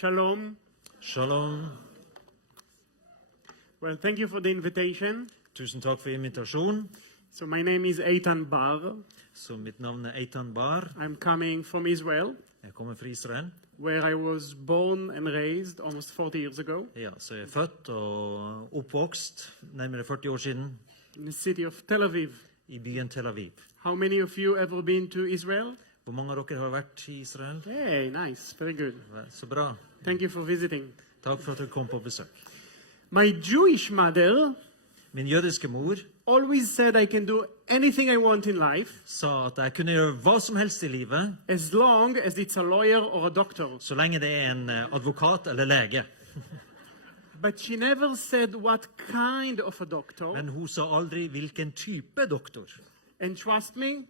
Shalom. Shalom. Well, thank you for the invitation. Tusen takk for invitasjonen. So my name is Eithan Bar. Så mitt navn Eithan Bar. I'm coming from Israel, Jeg kommer fra Israel. where I was born and raised almost 40 years ago, Ja, så jeg født og oppvokst nærmere 40 år siden in the city of Tel Aviv. I byen Tel Aviv. How many of you ever been to Israel? Hvor mange av dere har vært I Israel? Hey, nice. Very good. Så bra. Thank you for visiting. Takk for at dere kom på besøk. My Jewish mother Min jødiske mor always said I can do anything I want in life sa at jeg kunne gjøre hva som helst I livet, as long as it's a lawyer or a doctor. så lenge det en advokat eller lege. But she never said what kind of a doctor. Men hun sa aldri hvilken type doktor. And trust me,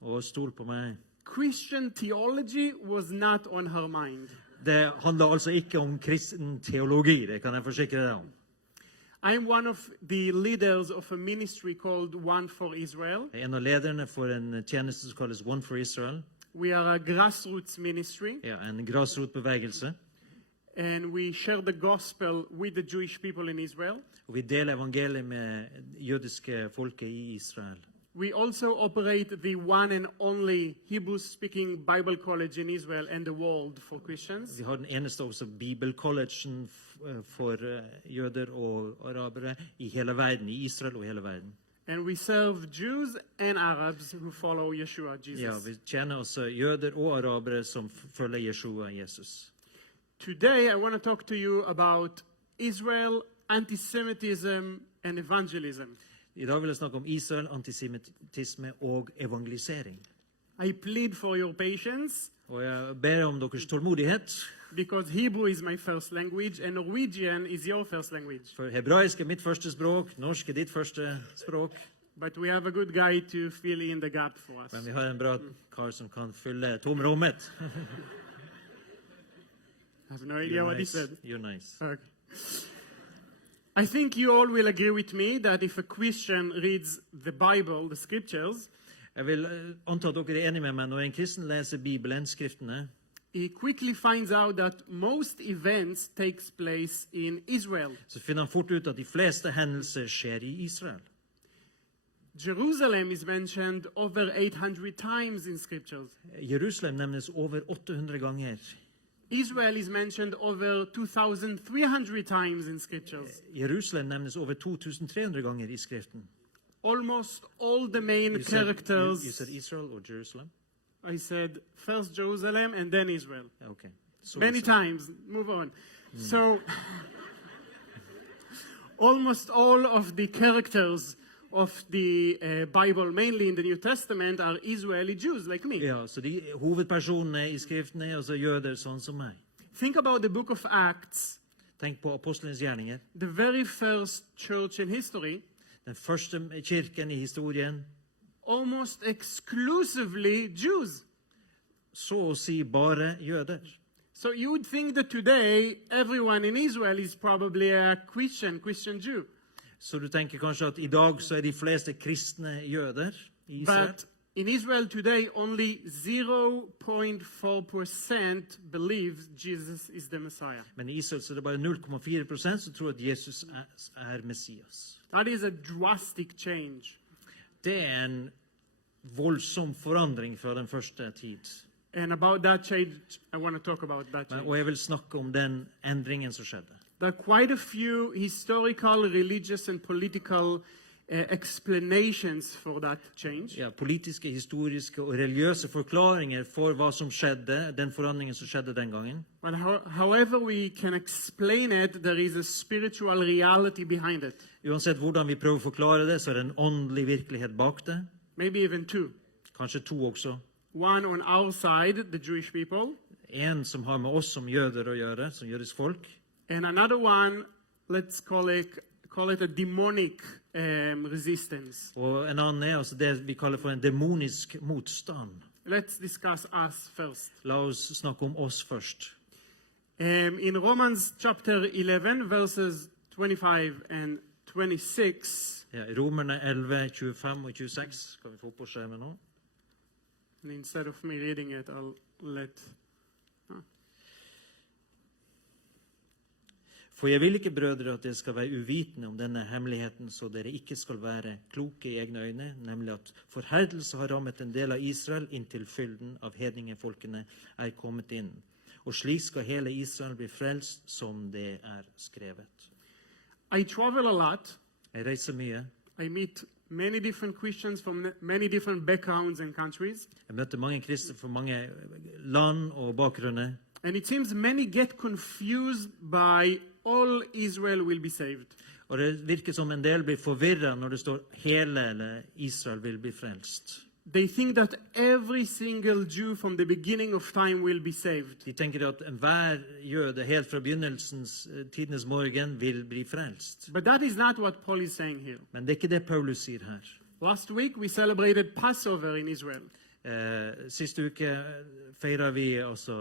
Og stol på meg. Christian theology was not on her mind. Det handler altså ikke om kristen teologi, det kan jeg forsikre deg om. I'm one of the leaders of a ministry called One for Israel. Jeg en av lederne for en tjeneste som kalles One for Israel. We are a grassroots ministry, Ja, en grasrotbevegelse. and we share the gospel with the Jewish people in Israel. Og vi deler evangeliet med jødiske folket I Israel. We also operate the one and only Hebrew-speaking Bible college in Israel and the world for Christians. Vi har den eneste også bibelcollegen for jøder og arabere I hele verden, I Israel og hele verden. And we serve Jews and Arabs who follow Yeshua, Jesus. Ja, vi tjener også jøder og arabere som følger Jeshua, Jesus. Today I want to talk to you about Israel, anti-Semitism and evangelism. I dag vil jeg snakke om Israel, antisemittisme og evangelisering. I plead for your patience Og jeg ber om deres tålmodighet, because Hebrew is my first language and Norwegian is your first language. for hebraisk mitt første språk, norsk ditt første språk, But we have a good guy to fill in the gap for us. men vi har en bra kar som kan fylle tomrommet. I have no idea what he said. You're nice. Okay. I think you all will agree with me that if a Christian reads the Bible, the scriptures, Jeg vil anta at dere enige med meg når en kristen leser Bibelen, skriftene, he quickly finds out that most events takes place in Israel. så finner han fort ut at de fleste hendelser skjer I Israel. Jerusalem is mentioned over 800 times in scriptures. Jerusalem nevnes over 800 ganger. Israel is mentioned over 2,300 times in scriptures. Jerusalem nevnes over 2300 ganger I skriften. Almost all the main characters. You said Israel or Jerusalem? I said first Jerusalem and then Israel. Okay. So Many times. Move on. So, almost all of the characters of the Bible, mainly in the New Testament, are Israeli Jews like me. Ja, så de hovedpersonene I skriften altså jøder sånn som meg. Think about the book of Acts, Tenk på apostelens gjerninger. the very first church in history, Den første kirken I historien, almost exclusively Jews. så å si bare jøder. So you would think that today everyone in Israel is probably a Christian Jew. Så du tenker kanskje at I dag så de fleste kristne jøder I Israel. But in Israel today, only 0.4% believes Jesus is the Messiah. Men I Israel så det bare 0,4% som tror at Jesus Messias. That is a drastic change. Det en voldsom forandring fra den første tid. And about that change, I want to talk about that change. Og jeg vil snakke om den endringen som skjedde. There are quite a few historical, religious, and political explanations for that change. Ja, politiske, historiske og religiøse forklaringer for hva som skjedde, den forandringen som skjedde den gangen. But however we can explain it, there is a spiritual reality behind it. Uansett hvordan vi prøver å forklare det, så det en åndelig virkelighet bak det. Maybe even two. Kanskje to også. One on our side, the Jewish people. En som har med oss som jøder å gjøre, som jødisk folk. And another one, let's call it a demonic resistance. Og en annen altså det vi kaller for en demonisk motstand. Let's discuss us first. La oss snakke om oss først. In Romans chapter 11, verses 25 and 26, Ja, Romerne 11, 25 og 26 kan vi få på skjermen nå. and instead of me reading it, I'll let For jeg vil ikke, brødre, at dere skal være uvitende om denne hemmeligheten, så dere ikke skal være kloke i egne øyne, nemlig at forherdelse har rammet en del av Israel inntil fylden av hedningefolkene er kommet inn. Og slik skal hele Israel bli frelst, som det er skrevet. I travel a lot. Jeg reiser mye. I meet many different Christians from many different backgrounds and countries. Jeg møter mange kristne fra mange land og bakgrunner. And it seems many get confused by all Israel will be saved. Og det virker som en del blir forvirret når det står hele Israel vil bli frelst. They think that every single Jew from the beginning of time will be saved. De tenker at enhver jøde helt fra begynnelsens tidenes morgen vil bli frelst. But that is not what Paul is saying here. Men det er ikke det Paulus sier her. Last week we celebrated Passover in Israel. Siste uke feirer vi altså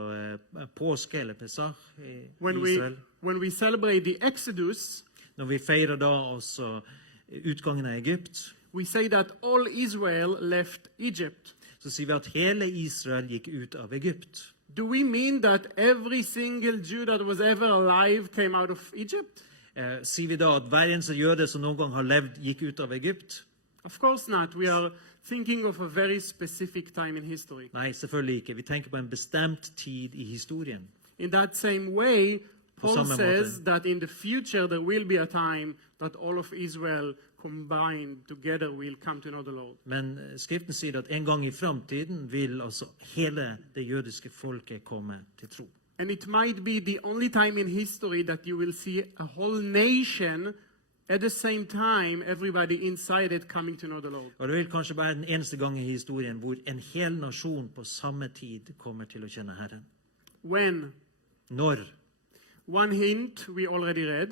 påske eller Pesach i Israel. When we celebrate the Exodus, når vi feirer da også utgangen av Egypt, we say that all Israel left Egypt. Så sier vi at hele Israel gikk ut av Egypt. Do we mean that every single Jew that was ever alive came out of Egypt? Sier vi da at hver eneste jøde som noen gang har levd, gikk ut av Egypt? Of course not. We are thinking of a very specific time in history. Nei, selvfølgelig ikke. Vi tenker på en bestemt tid i historien. In that same way, Paul samme says måte. that in the future there will be a time that all of Israel combined together will come to know the Lord. Men Skriften sier at en gang i framtiden vil altså hele det jødiske folket komme til tro. And it might be the only time in history that you will see a whole nation at the same time, everybody inside it coming to know the Lord. Og det vil kanskje være den eneste gang i historien hvor en hel nasjon på samme tid kommer til å kjenne Herren. When? Når? One hint we already read.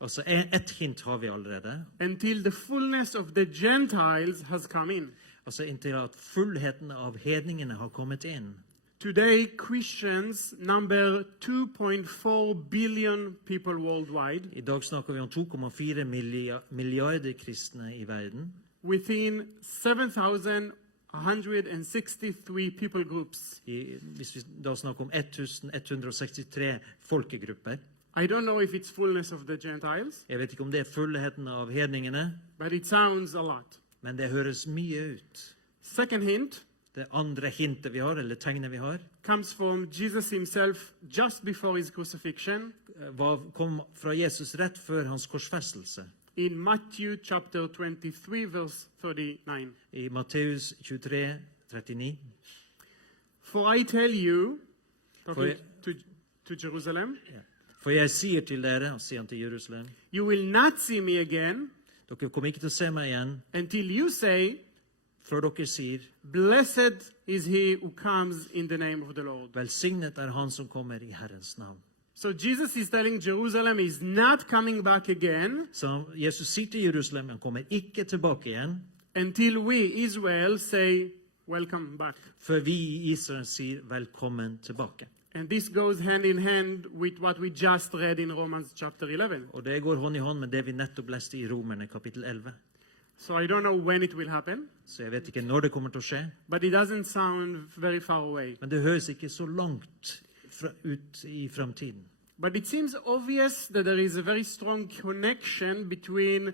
Altså et hint har vi allerede. Until the fullness of the Gentiles has come in. Altså inntil at fullheten av hedningene har kommet inn. Today, Christians number 2.4 billion people worldwide. I dag snakker vi om 2,4 milliarder kristne i verden. Within 7,163 people groups. Hvis vi da snakker om 1163 folkegrupper. I don't know if it's fullness of the Gentiles. Jeg vet ikke om det er fullheten av hedningene. But it sounds a lot. Men det høres mye ut. Second hint. Det andre hintet vi har, eller tegnet vi har, comes from Jesus himself just before his crucifixion. Kom fra Jesus rett før hans korsfestelse. In Matthew chapter 23 verse 39. I Matteus 23, 39. For I tell you, talking to Jerusalem, For jeg sier til dere, og sier han til Jerusalem, you will not see me again dere kommer ikke til å se meg igjen, until you say, før dere sier, blessed is he who comes in the name of the Lord. velsignet er han som kommer i Herrens navn. So Jesus is telling Jerusalem is not coming back again Så Jesus sier til Jerusalem, han kommer ikke tilbake igjen, until we, Israel, say, welcome back. før vi i Israel sier velkommen tilbake. And this goes hand in hand with what we just read in Romans chapter 11. Og det går hånd i hånd med det vi nettopp leste i Romerne kapittel 11. So I don't know when it will happen, Så jeg vet ikke når det kommer til å skje, but it doesn't sound very far away. men det høres ikke så langt ut i framtiden. But it seems obvious that there is a very strong connection between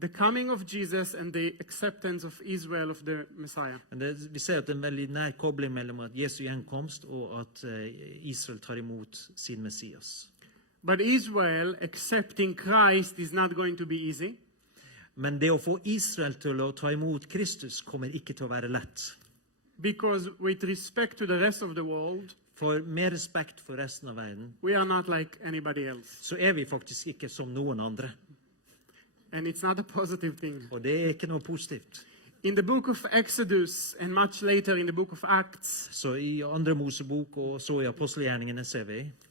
the coming of Jesus and the acceptance of Israel of the Messiah. Men vi ser at det er en veldig nær kobling mellom at Jesu gjenkomst og at Israel tar imot sin Messias. But Israel accepting Christ is not going to be easy. Men det å få Israel til å ta imot Kristus kommer ikke til å være lett. Because with respect to the rest of the world, For med respekt for resten av verden, we are not like anybody else. så er vi faktisk ikke som noen andre. And it's not a positive thing. Og det er ikke noe positivt. In the book of Exodus and much later in the book of Acts, Så i andre Mosebok og så i apostelgjerningene ser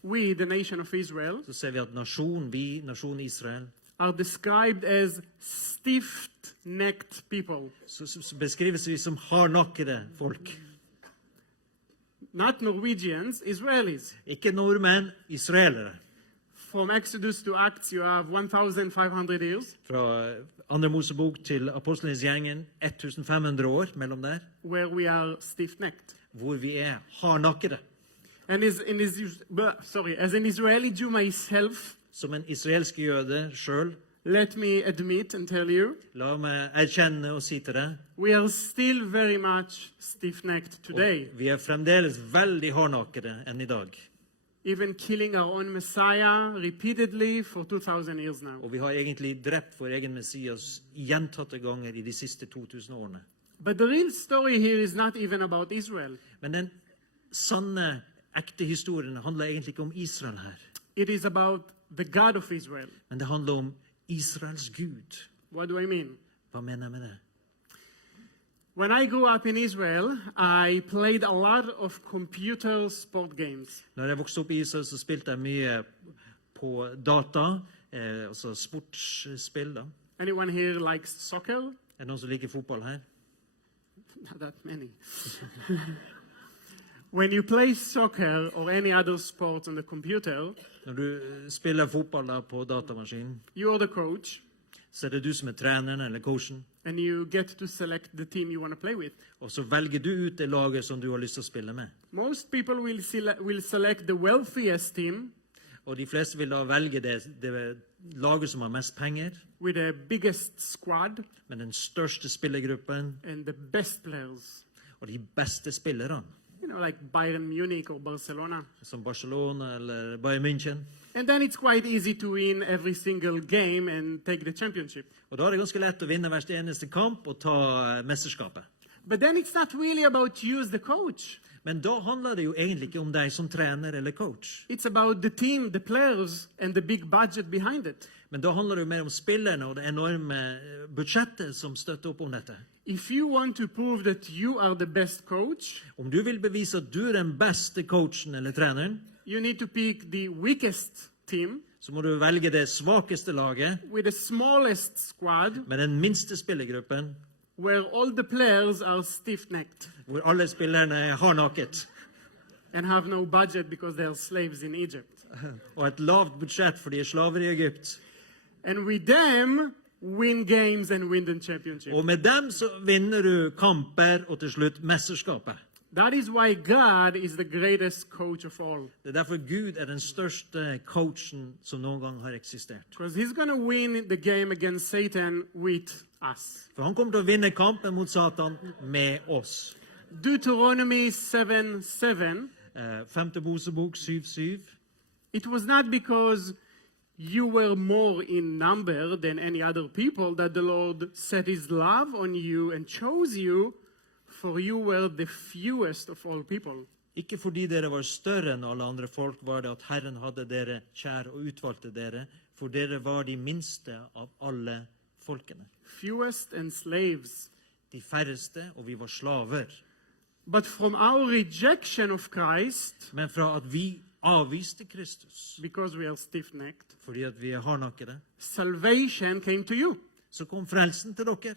we, the nation of Israel, så ser vi at nasjonen Israel, are described as stiff-necked people. så beskrives vi som hardnakkede folk. Not Norwegians, Israelis. Ikke nordmenn, israelere. From Exodus to Acts, you have 1,500 years, Fra andre Mosebok til apostlenes gjengen, 1500 år mellom der, where we are stiff-necked. hvor vi er hardnakkede. And as an Israeli Jew myself, Som en israelsk jøde selv, let me admit and tell you, la meg erkjenne og si til deg, we are still very much stiff-necked today, vi fremdeles veldig hardnakkede enn i dag. even killing our own Messiah repeatedly for 2,000 years now. Og vi har egentlig drept vår egen Messias gjentatte ganger i de siste 2000 årene. But the real story here is not even about Israel. Men den sanne, ekte historien handler egentlig ikke om Israel her. It is about the God of Israel. Men det handler om Israels Gud. What do I mean? Hva mener jeg med det? When I grew up in Israel, I played a lot of computer sport games. Når jeg vokste opp i Israel, så spilte jeg mye på data, altså sportsspill da. Anyone here likes soccer? Er det noen som liker fotball her? Not that many. When you play soccer or any other sport on the computer, Når du spiller fotball da på datamaskinen, you are the coach, så er det du som er treneren eller coachen, and you get to select the team you want to play with. og så velger du ut det laget som du har lyst til å spille med. Most people will select the wealthiest team Og de fleste vil da velge det laget som har mest penger, with the biggest squad med den største spillergruppen and the best players. og de beste spillerne, You know, like Bayern Munich or Barcelona. som Barcelona eller Bayern München. And then it's quite easy to win every single game and take the championship. Og da er det ganske lett å vinne hver eneste kamp og ta mesterskapet. But then it's not really about you as the coach. Men da handler det jo egentlig ikke om deg som trener eller coach. It's about the team, the players, and the big budget behind it. Men da handler det jo mer om spillerne og det enorme budsjettet som støtter opp om dette. If you want to prove that you are the best coach, Om du vil bevise at du er den beste coachen eller treneren, you need to pick the weakest team så må du velge det svakeste laget with the smallest squad med den minste spillergruppen, where all the players are stiff-necked hvor alle spillerne er hardnakket, and have no budget because they are slaves in Egypt. og et lavt budsjett for de er slaver i Egypt. And with them, win games and win the championship. Og med dem så vinner du kamper og til slutt mesterskapet. That is why God is the greatest coach of all. Det er derfor Gud er den største coachen som noen gang har eksistert. Because he's going to win the game against Satan with us. For han kommer til å vinne kampen mot Satan med oss. Deuteronomy 7:7. 5. Mosebok 7:7. It was not because you were more in number than any other people that the Lord set his love on you and chose you, for you were the fewest of all people. Ikke fordi dere var større enn alle andre folk, var det at Herren hadde dere kjær og utvalgte dere, for dere var de minste av alle folkene. Fewest and slaves. De færreste, og vi var slaver. But from our rejection of Christ, Men fra at vi avviste Kristus, because we are stiff-necked, fordi at vi er hardnakkede, salvation came to you. så kom frelsen til dere.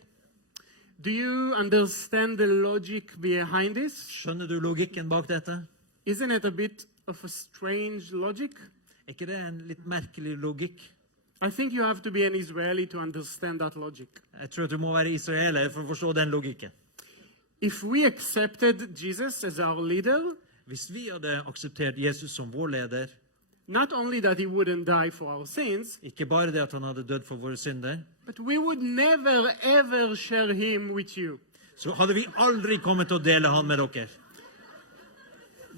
Do you understand the logic behind this? Skjønner du logikken bak dette? Isn't it a bit of a strange logic? Er ikke det en litt merkelig logikk? I think you have to be an Israeli to understand that logic. Jeg tror at du må være israeler for å forstå den logikken. If we accepted Jesus as our leader, Hvis vi hadde akseptert Jesus som vår leder, not only that he wouldn't die for our sins, ikke bare det at han hadde dødd for våre synder, but we would never ever share him with you. så hadde vi aldri kommet til å dele han med dere.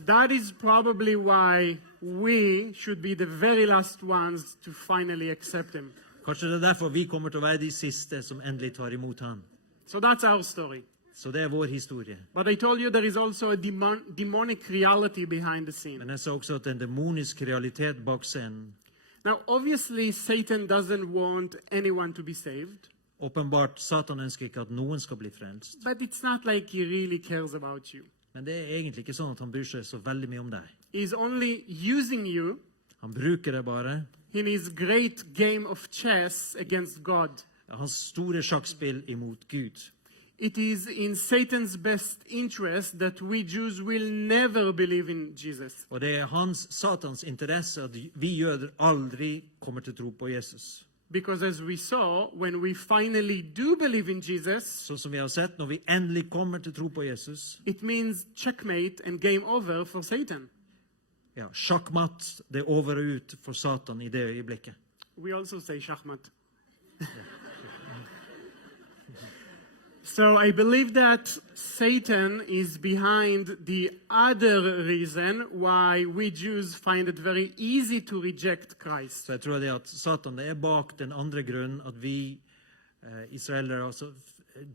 That is probably why we should be the very last ones to finally accept him. Kanskje det er derfor vi kommer til å være de siste som endelig tar imot han. So that's our story. Så det er vår historie. But I told you there is also a demonic reality behind the scene. Men jeg sa også at det er en demonisk realitet bak scenen. Now, obviously, Satan doesn't want anyone to be saved, Åpenbart, Satan ønsker ikke at noen skal bli frelst. but it's not like he really cares about you. Men det er egentlig ikke sånn at han bryr seg så veldig mye om deg. He's only using you Han bruker det bare. in his great game of chess against God. Hans store sjakkspill imot Gud. It is in Satan's best interest that we Jews will never believe in Jesus. Og det er hans, Satans interesse at vi jøder aldri kommer til å tro på Jesus. Because as we saw, when we finally do believe in Jesus, Sånn som vi har sett, når vi endelig kommer til å tro på Jesus, it means checkmate and game over for Satan. Ja, sjakkmatt, det er over og ut for Satan i det øyeblikket. We also say shachmat. So I believe that Satan is behind the other reason why we Jews find it very easy to reject Christ. Så jeg tror det at Satan det er bak den andre grunnen at vi israelere, altså,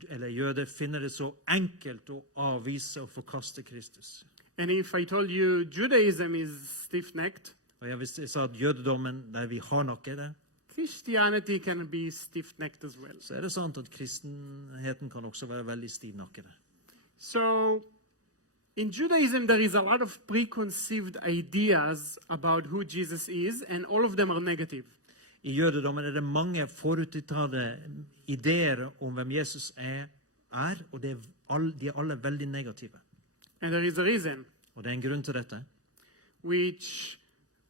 eller jøder, finner det så enkelt å avvise og forkaste Kristus. And if I told you Judaism is stiff-necked, Og hvis jeg sa at jødedommen, der vi har noe det, Christianity can be stiff-necked as well. så er det sant at kristenheten kan også være veldig stivnakket. So in Judaism, there is a lot of preconceived ideas about who Jesus is, and all of them are negative. I jødedommen er det mange forutinntatte ideer om hvem Jesus er og de er alle veldig negative. And there is a reason, Og det er en grunn til dette, which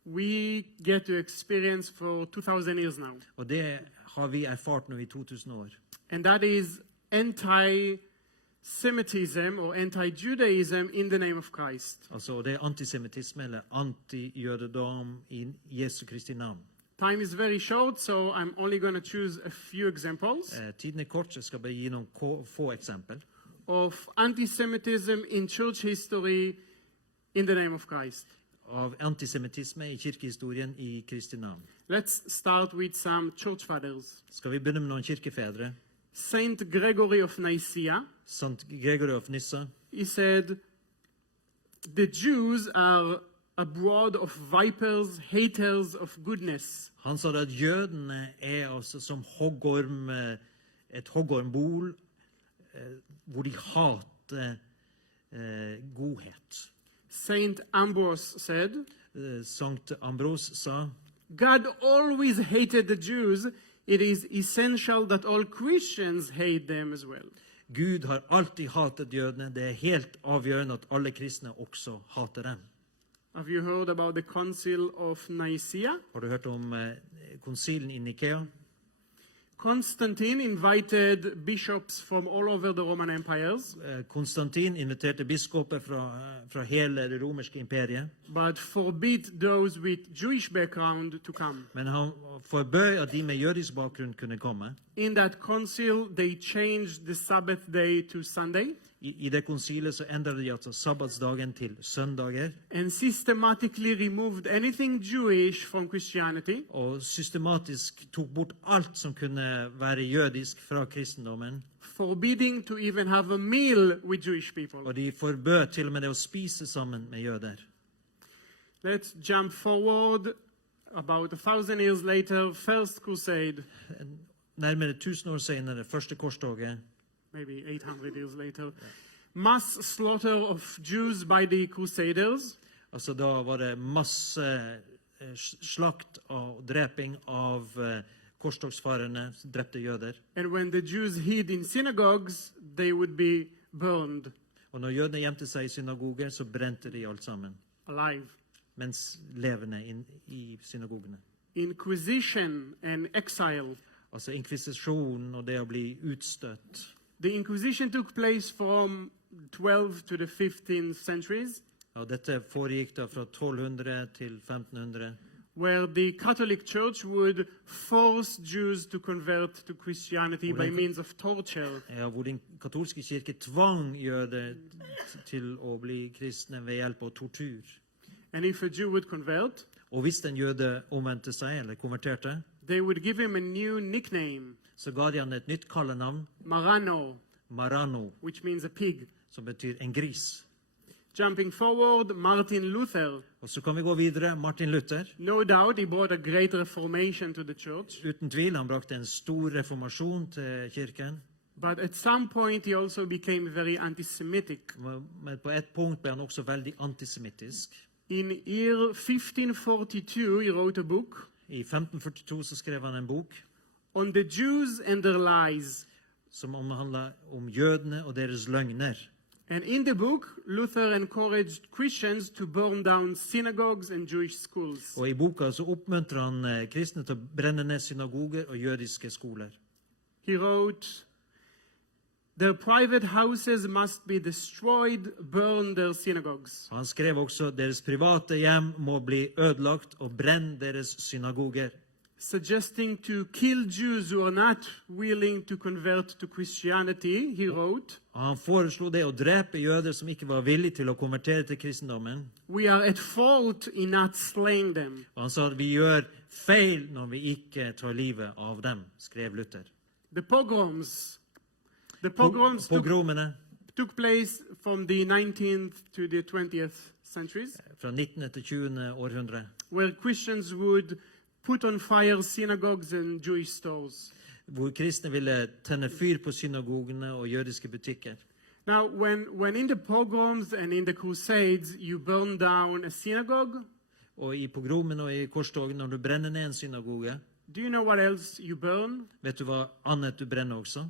we get to experience for 2,000 years now. og det har vi erfart nå i 2000 år. And that is anti-Semitism or anti-Judaism in the name of Christ. Altså, det er antisemittisme eller anti-jødedom i Jesu Kristi navn. Time is very short, so I'm only going to choose a few examples Tiden er kort, så jeg skal bare gi noen få eksempel of anti-Semitism in church history in the name of Christ. av antisemittisme i kirkehistorien i Kristi navn. Let's start with some church fathers. Skal vi begynne med noen kirkefedre? Saint Gregory of Nicaea, Sant Gregory of Nyssa, he said, the Jews are a brood of vipers, haters of goodness. han sa at jødene er altså som hoggorm, et hoggormbol, hvor de hater godhet. Saint Ambrose said, Sankt Ambros sa, God always hated the Jews. It is essential that all Christians hate them as well. Gud har alltid hatet jødene. Det er helt avgjørende at alle kristne også hater dem. Have you heard about the Council of Nicaea? Har du hørt om konsilen i Nikea? Constantine invited bishops from all over the Roman empires, Konstantin inviterte biskoper fra hele det romerske imperiet, but forbid those with Jewish background to come. men han forbød at de med jødisk bakgrunn kunne komme. In that council, they changed the Sabbath day to Sunday I det konsilet så endret de altså sabbatsdagen til søndager, and systematically removed anything Jewish from Christianity. og systematisk tok bort alt som kunne være jødisk fra kristendommen. Forbidding to even have a meal with Jewish people. Og de forbød til og med det å spise sammen med jøder. Let's jump forward about 1,000 years later, First Crusade, Nærmere 1000 år senere, første korstoget, maybe 800 years later. Mass slaughter of Jews by the Crusaders. altså da var det masse slakt og dreping av korstogsfarerne, drepte jøder. And when the Jews hid in synagogues, they would be burned Og når jødene gjemte seg i synagoger, så brente de alt sammen, alive. mens levende i synagogene. Inquisition and exile. Altså inkvisisjonen og det å bli utstøtt. The Inquisition took place from 12 to the 15th centuries, Og dette foregikk da fra 1200 til 1500, where the Catholic Church would force Jews to convert to Christianity by means of torture. ja, hvor den katolske kirke tvang jøder til å bli kristne ved hjelp av tortur. And if a Jew would convert, Og hvis en jøde omvendte seg eller konverterte, they would give him a new nickname, så ga de han et nytt kallenavn, Marano, Marano, which means a pig. som betyr en gris. Jumping forward, Martin Luther. Og så kan vi gå videre. Martin Luther, No doubt he brought a great reformation to the church, uten tvil, han brakte en stor reformasjon til kirken. but at some point he also became very anti-Semitic. Men på et punkt ble han også veldig antisemittisk. In year 1542, he wrote a book I 1542 så skrev han en bok on the Jews and their lies. som omhandlet om jødene og deres løgner. And in the book, Luther encouraged Christians to burn down synagogues and Jewish schools. Og i boka så oppmuntrer han kristne til å brenne ned synagoger og jødiske skoler. He wrote, Their private houses must be destroyed, burn their synagogues. Han skrev også deres private hjem må bli ødelagt og brenne deres synagoger. Suggesting to kill Jews who are not willing to convert to Christianity, he wrote, Han foreslo det å drepe jøder som ikke var villige til å konvertere til kristendommen. "We are at fault in not slaying them." Han sa at vi gjør feil når vi ikke tar livet av dem, skrev Luther. The pogroms took Pogromene took place from the 19th to the 20th centuries, fra 19. til 20. århundre, where Christians would put on fire synagogues and Jewish stores. hvor kristne ville tenne fyr på synagogene og jødiske butikker. Now, when in the pogroms and in the crusades you burn down a synagogue, Og i pogromene og i korstogen, når du brenner ned en synagoge, do you know what else you burn? vet du hva annet du brenner også?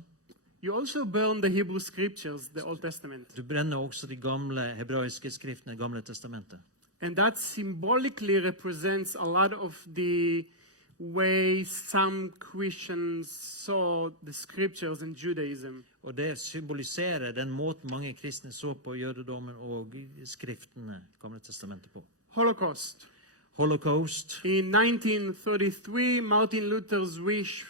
You also burn the Hebrew scriptures, the Old Testament. Du brenner også de gamle hebraiske skriftene, Gamle testamentet. And that symbolically represents a lot of the way some Christians saw the scriptures in Judaism. Og det symboliserer den måten mange kristne så på jødedommen og skriftene, Gamle testamentet på. Holocaust. Holocaust. In 1933, Martin Luther's wish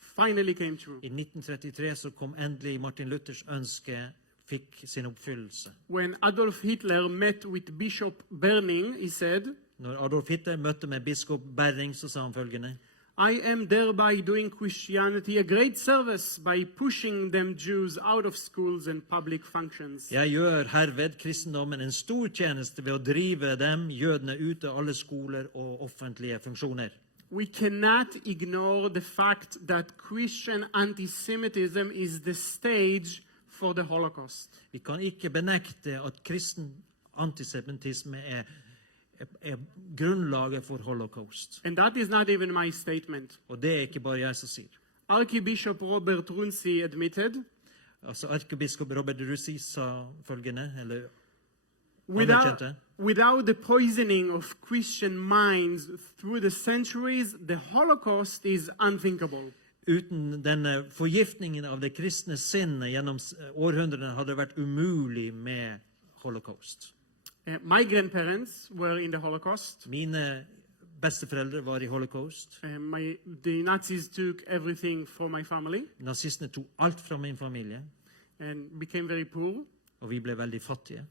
finally came true. I 1933 så kom endelig Martin Luthers ønske fikk sin oppfyllelse. When Adolf Hitler met with Bishop Berning, he said, Når Adolf Hitler møtte med biskop Berring, så sa han følgende: "I am thereby doing Christianity a great service by pushing them Jews out of schools and public functions." Jeg gjør herved kristendommen en stor tjeneste ved å drive dem, jødene, ut av alle skoler og offentlige funksjoner. We cannot ignore the fact that Christian anti-Semitism is the stage for the Holocaust. Vi kan ikke benekte at kristen antisemittisme er grunnlaget for holocaust. And that is not even my statement. Og det er ikke bare jeg som sier. Archbishop Robert Runzi admitted, Altså Erkebiskop Robert Russi sa følgende, eller without the poisoning of Christian minds through the centuries, the Holocaust is unthinkable. Uten denne forgiftningen av det kristne sinnet gjennom århundrene hadde det vært umulig med holocaust. My grandparents were in the Holocaust. Mine besteforeldre var i holocaust. The Nazis took everything from my family Nazistene tok alt fra min familie, and became very poor. og vi ble veldig fattige.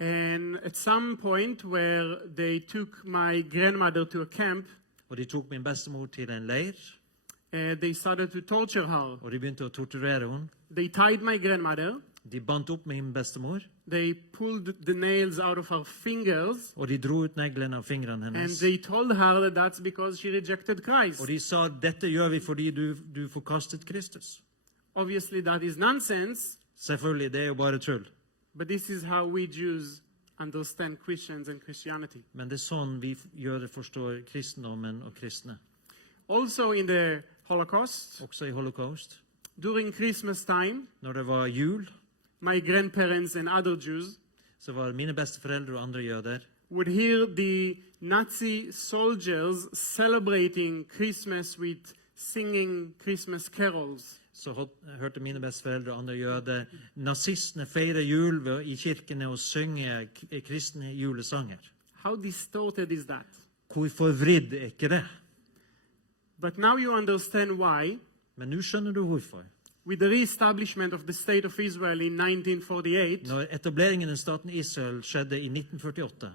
And at some point where they took my grandmother to a camp, Og de tok min bestemor til en leir, they started to torture her. og de begynte å torturere henne. They tied my grandmother. De bandt opp min bestemor, They pulled the nails out of her fingers. og de dro ut neglene av fingrene And hennes. they told her that that's because she rejected Christ. Og de sa, dette gjør vi fordi du forkastet Kristus. Obviously, that is nonsense, Selvfølgelig, det er jo bare tull. but this is how we Jews understand Christians and Christianity. Men det er sånn vi jøder forstår kristendommen og kristne. Also in the Holocaust, Også i holocaust. during Christmas time, Når det var jul, my grandparents and other Jews så var mine besteforeldre og andre jøder would hear the Nazi soldiers celebrating Christmas with singing Christmas carols. så hørte mine besteforeldre og andre jøder nazistene feire jul i kirkene og synge kristne julesanger. How distorted is that? Hvor forvridd er ikke det? But now you understand why, Men nå skjønner du hvorfor. with the re-establishment of the State of Israel in 1948, Når etableringen av staten Israel skjedde i 1948,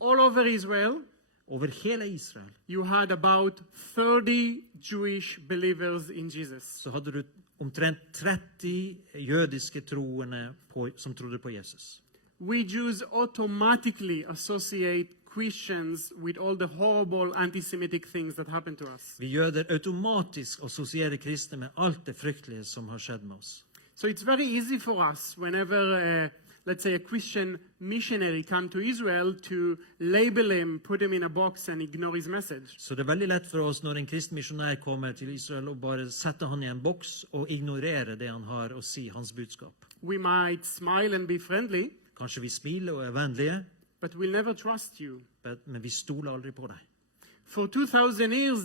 all over Israel, over hele Israel, you had about 30 Jewish believers in Jesus. så hadde du omtrent 30 jødiske troende som trodde på Jesus. We Jews automatically associate Christians with all the horrible anti-Semitic things that happened to us. Vi jøder automatisk assosierer kristne med alt det fryktelige som har skjedd med oss. So it's very easy for us whenever, let's say, a Christian missionary come to Israel to label him, put him in a box and ignore his message. Så det er veldig lett for oss når en kristen misjonær kommer til Israel og bare setter han i en boks og ignorerer det han har å si, hans budskap. We might smile and be friendly, Kanskje vi smiler og er vennlige, but we'll never trust you. men vi stoler aldri på deg. For 2,000 years,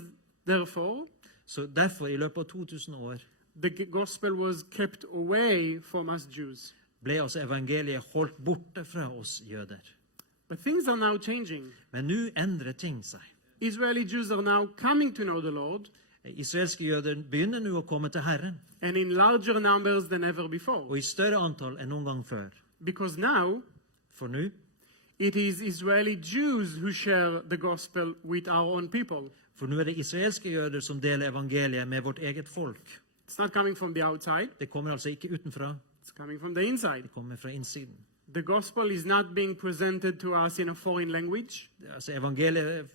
therefore, Så derfor, i løpet av 2000 år, the gospel was kept away from us Jews. ble altså evangeliet holdt borte fra oss jøder. But things are now changing. Men nå endrer ting seg. Israeli Jews are now coming to know the Lord, Israelske jøder begynner nå å komme til Herren, and in larger numbers than ever before. og i større antall enn noen gang før. Because now, For nå it is Israeli Jews who share the gospel with our own people. er det israelske jøder som deler evangeliet med vårt eget folk. It's not coming from the outside, Det kommer altså ikke utenfra, it's coming from the inside. det kommer fra innsiden. The gospel is not being presented to us in a foreign language, Altså Evangeliet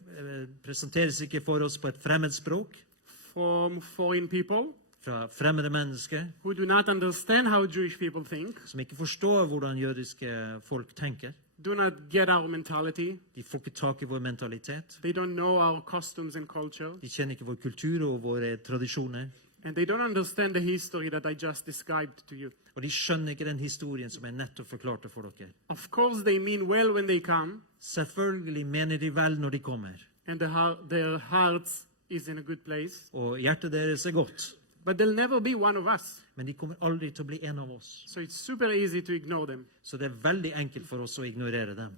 presenteres ikke for oss på et fremmed språk, from foreign people fra fremmede mennesker, who do not understand how Jewish people think, som ikke forstår hvordan jødiske folk tenker. do not get our mentality. De får ikke tak i vår mentalitet. They don't know our customs and culture. De kjenner ikke vår kultur og våre tradisjoner. And they don't understand the history that I just described to you. Og de skjønner ikke den historien som jeg nettopp forklarte for dere. Of course, they mean well when they come, Selvfølgelig mener de vel når de kommer, and their hearts is in a good place. og hjertet deres er godt. But they'll never be one of us. Men de kommer aldri til å bli en av oss. So it's super easy to ignore them. Så det er veldig enkelt for oss å ignorere dem.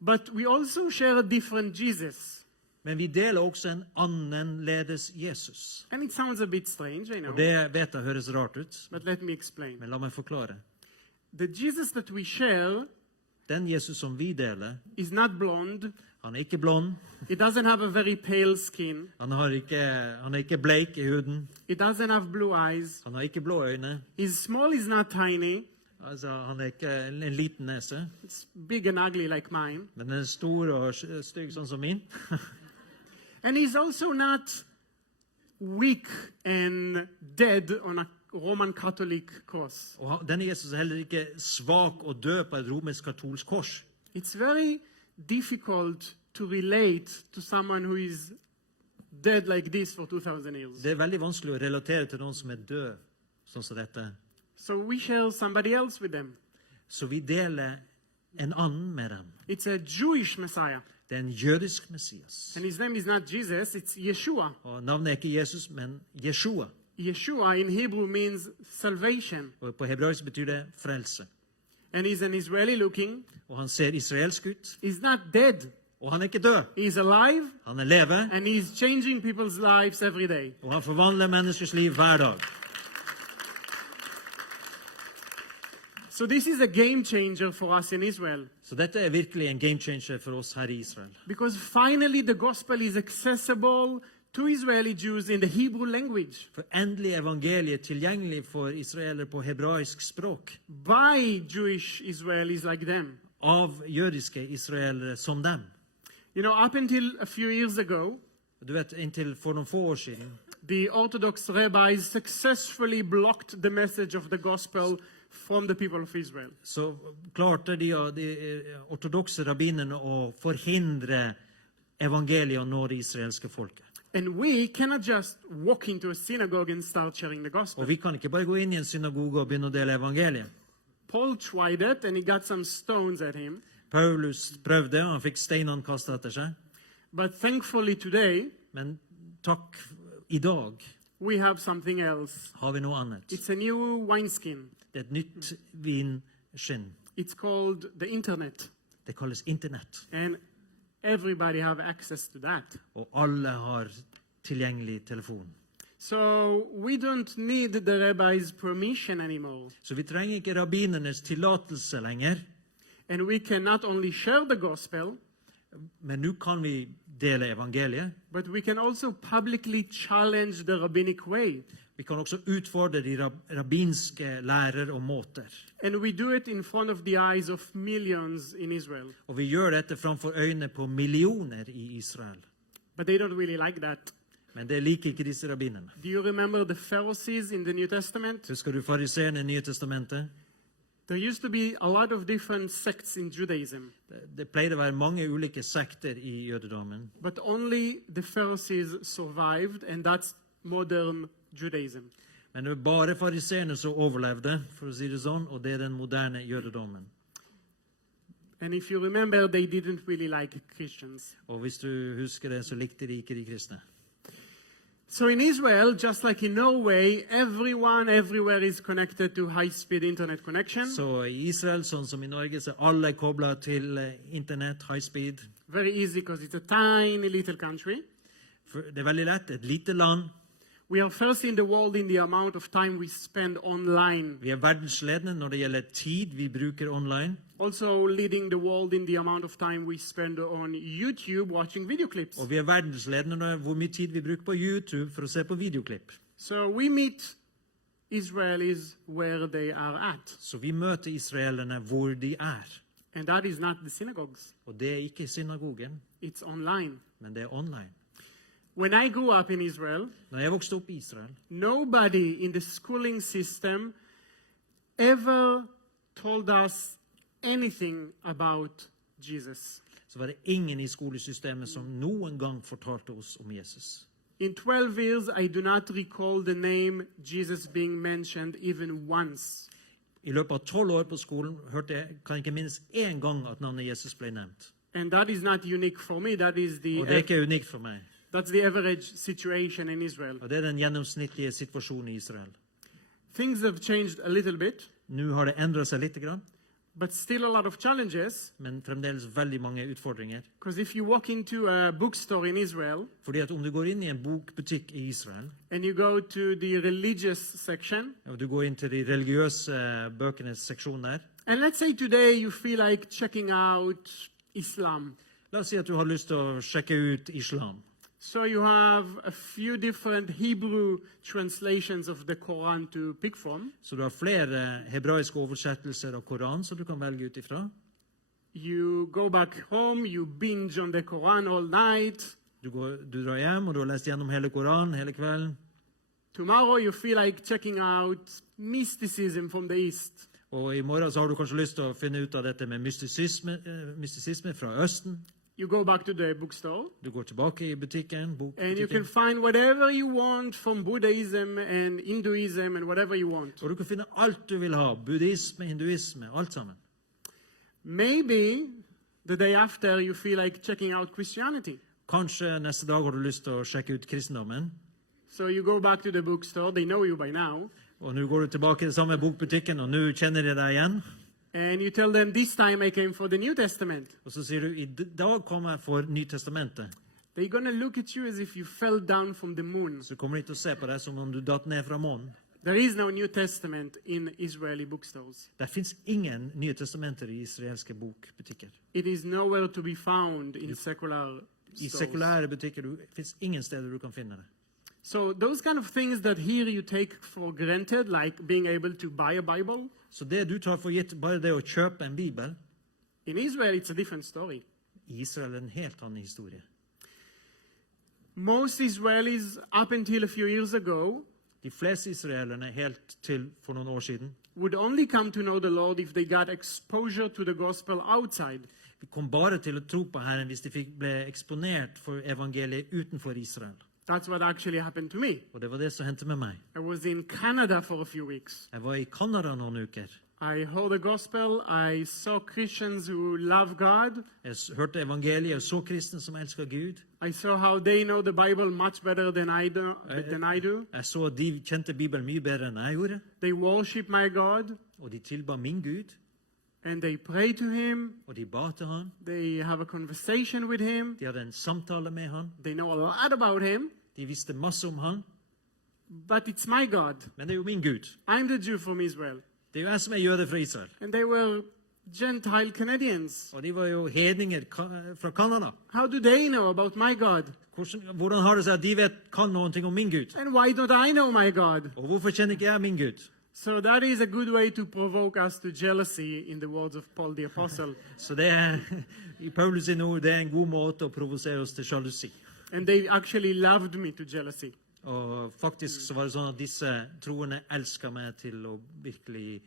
But we also share a different Jesus. Men vi deler også en annerledes Jesus. And it sounds a bit strange, I know. Og det vet jeg høres rart ut, But let me explain. men la meg forklare. The Jesus that we share Den Jesus som vi deler, is not blonde. han er ikke blond, It doesn't have a very pale skin. han er ikke bleik i huden, It doesn't have blue eyes. han har ikke blå øyne, His small is not tiny. altså han er ikke en liten nese, It's big and ugly like mine. men den er stor og stygg sånn som min. And he's also not weak and dead on a Roman Catholic cross. Og denne Jesus er heller ikke svak og død på et romersk-katolsk kors. It's very difficult to relate to someone who is dead like this for 2,000 years. Det er veldig vanskelig å relatere til noen som er død, sånn som dette. So we share somebody else with them. Så vi deler en annen med dem. It's a Jewish Messiah. Det er en jødisk Messias. And his name is not Jesus, it's Yeshua. Og navnet er ikke Jesus, men Jeshua. Yeshua in Hebrew means salvation. Og på hebraisk betyr det frelse. And he's an Israeli looking. Og han ser israelsk ut. He's not dead. Og han er ikke død. He's alive. Han er leve, And he's changing people's lives every day. og han forvandler menneskers liv hver dag. So this is a game changer for us in Israel. Så dette er virkelig en game changer for oss her i Israel. Because finally the gospel is accessible to Israeli Jews in the Hebrew language For endelig evangeliet tilgjengelig for israelere på hebraisk språk. by Jewish Israelis like them. Av jødiske israelere som dem. You know, up until a few years ago, Du vet, inntil for noen få år siden, the Orthodox rabbis successfully blocked the message of the gospel from the people of Israel. så klarte de ortodokse rabbinerne å forhindre evangeliet å nå det israelske folket. And we cannot just walk into a synagogue and start sharing the gospel. Og vi kan ikke bare gå inn i en synagoge og begynne å dele evangeliet. Paul tried it and he got some stones at him. Paulus prøvde, og han fikk steinene kastet etter seg. But thankfully today, Men takk, i dag we have something else. har vi noe annet. It's a new wineskin. Det er et nytt vinskinn. It's called the internet. Det kalles internett. And everybody have access to that. Og alle har tilgjengelig telefon. So we don't need the rabbi's permission anymore. Så vi trenger ikke rabbinernes tillatelse lenger. And we can not only share the gospel, Men nå kan vi dele evangeliet. but we can also publicly challenge the rabbinic way. Vi kan også utfordre de rabbinske lærer og måter. And we do it in front of the eyes of millions in Israel. Og vi gjør dette framfor øynene på millioner i Israel. But they don't really like that. Men det liker ikke disse rabbinerne. Do you remember the Pharisees in the New Testament? Husker du fariseerne i Nye testamentet? There used to be a lot of different sects in Judaism, Det pleide å være mange ulike sekter i jødedommen. but only the Pharisees survived, and that's modern Judaism. Men det var bare fariseerne som overlevde, for å si det sånn, og det er den moderne jødedommen. And if you remember, they didn't really like Christians. Og hvis du husker det, så likte de ikke de kristne. So in Israel, just like in Norway, everyone everywhere is connected to high-speed internet connection. Så i Israel, sånn som i Norge, så er alle kobla til internett, high speed. Very easy because it's a tiny little country. For det er veldig lett. Et lite land. We are first in the world in the amount of time we spend online. Vi er verdensledende når det gjelder tid vi bruker online. Also leading the world in the amount of time we spend on YouTube watching video clips. Og vi er verdensledende når hvor mye tid vi bruker på YouTube for å se på videoklipp. So we meet Israelis where they are at. Så vi møter israelerne hvor de er. And that is not the synagogues. Og det er ikke synagogen, It's online. men det er online. When I grew up in Israel, Når jeg vokste opp i Israel, nobody in the schooling system ever told us anything about Jesus. så var det ingen i skolesystemet som noen gang fortalte oss om Jesus. In 12 years, I do not recall the name Jesus being mentioned even once. I løpet av 12 år på skolen kan jeg ikke minnes én gang at navnet Jesus ble nevnt. And that is not unique for me. That is Og det er ikke unikt for meg. that's the average situation in Israel. Og det er den gjennomsnittlige situasjonen i Israel. Things have changed a little bit, Nå har det endret seg litt, but still a lot of challenges. men fremdeles veldig mange utfordringer. Because if you walk into a bookstore in Israel Fordi at om du går inn i en bokbutikk i Israel, and you go to the religious section, og du går inn til de religiøse bøkenes seksjon der, and let's say today you feel like checking out Islam. la oss si at du har lyst til å sjekke ut islam. So you have a few different Hebrew translations of the Quran to pick from. Så du har flere hebraiske oversettelser av Koran som du kan velge ut ifra. You go back home, you binge on the Quran all night. Du drar hjem, og du har lest gjennom hele Koran hele kvelden. Tomorrow you feel like checking out mysticism from the East. Og i morgen så har du kanskje lyst til å finne ut av dette med mystisisme fra Østen. You go back to the bookstore Du går tilbake i butikken, and you bokbutikken, can find whatever you want from Buddhism and Hinduism and whatever you want. og du kan finne alt du vil ha. Buddhisme, hinduisme, alt sammen. Maybe the day after you feel like checking out Christianity. Kanskje neste dag har du lyst til å sjekke ut kristendommen. So you go back to the bookstore, they know you by now, Og nå går du tilbake i den samme bokbutikken, og nå kjenner de deg igjen. and you tell them, this time I came for the New Testament. Og så sier du, i dag kommer jeg for Nytestamentet. They're going to look at you as if you fell down from the moon. Så kommer de til å se på deg som om du datt ned fra månen. There is no New Testament in Israeli bookstores. Det finnes ingen Nye testamenter i israelske bokbutikker. It is nowhere to be found in secular I stores. sekulære butikker det finnes ingen steder du kan finne det. So those kind of things that here you take for granted, like being able to buy a Bible, Så det du tar for gitt, bare det å kjøpe en bibel, in Israel it's a different story. i Israel er en helt annen historie. Most Israelis, up until a few years ago, De fleste israelerne helt til for noen år siden, would only come to know the Lord if they got exposure to the gospel outside. de kom bare til å tro på Herren hvis de ble eksponert for evangeliet utenfor Israel. That's what actually happened to me. Og det var det som hendte med meg. I was in Canada for a few weeks. Jeg var i Canada noen uker. I heard the gospel. I saw Christians who love God. Jeg hørte evangeliet og så kristne som elsker Gud. I saw how they know the Bible much better than I do. Jeg så at de kjente Bibelen mye bedre enn jeg gjorde. They worship my God, Og de tilba min Gud, and they pray to Him. og de ba til han. They have a conversation with Him. De hadde en samtale med han. They know a lot about Him, De visste masse om han. but it's my God. Men det er jo min Gud. I'm the Jew from Israel. Det er jo jeg som er jøde fra Israel. And they were Gentile Canadians. Og de var jo hedninger fra Canada. How do they know about my God? Hvordan har det seg at de kan noe om min Gud? And why don't I know my God? Og hvorfor kjenner ikke jeg min Gud? So that is a good way to provoke us to jealousy, in the words of Paul the Apostle. Så det er, i Paulus sine ord, det er en god måte å provosere oss til sjalusi. And they actually loved me to jealousy. Og faktisk så var det sånn at disse troende elsket meg til å virkelig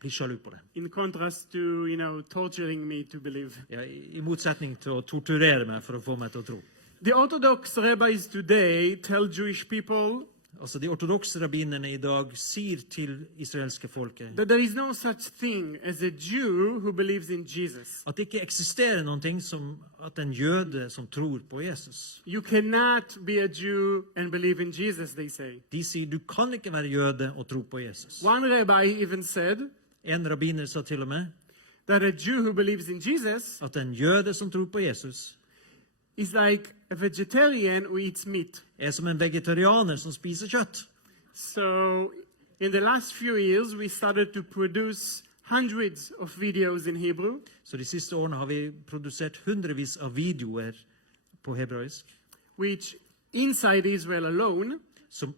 bli sjalu på det. In contrast to, torturing me to believe. Ja, i motsetning til å torturere meg for å få meg til å tro. The Orthodox rabbis today tell Jewish people Altså de ortodokse rabbinerne i dag sier til israelske folket that there is no such thing as a Jew who believes in Jesus. at det ikke eksisterer noen ting som at en jøde som tror på Jesus. You cannot be a Jew and believe in Jesus, they say. De sier du kan ikke være jøde og tro på Jesus. One rabbi even said En rabbiner sa til og med that a Jew who believes in Jesus at en jøde som tror på Jesus is like a vegetarian who eats meat. som en vegetarianer som spiser kjøtt. So in the last few years, we started to produce hundreds of videos in Hebrew, Så de siste årene har vi produsert hundrevis av videoer på hebraisk, which inside Israel alone, som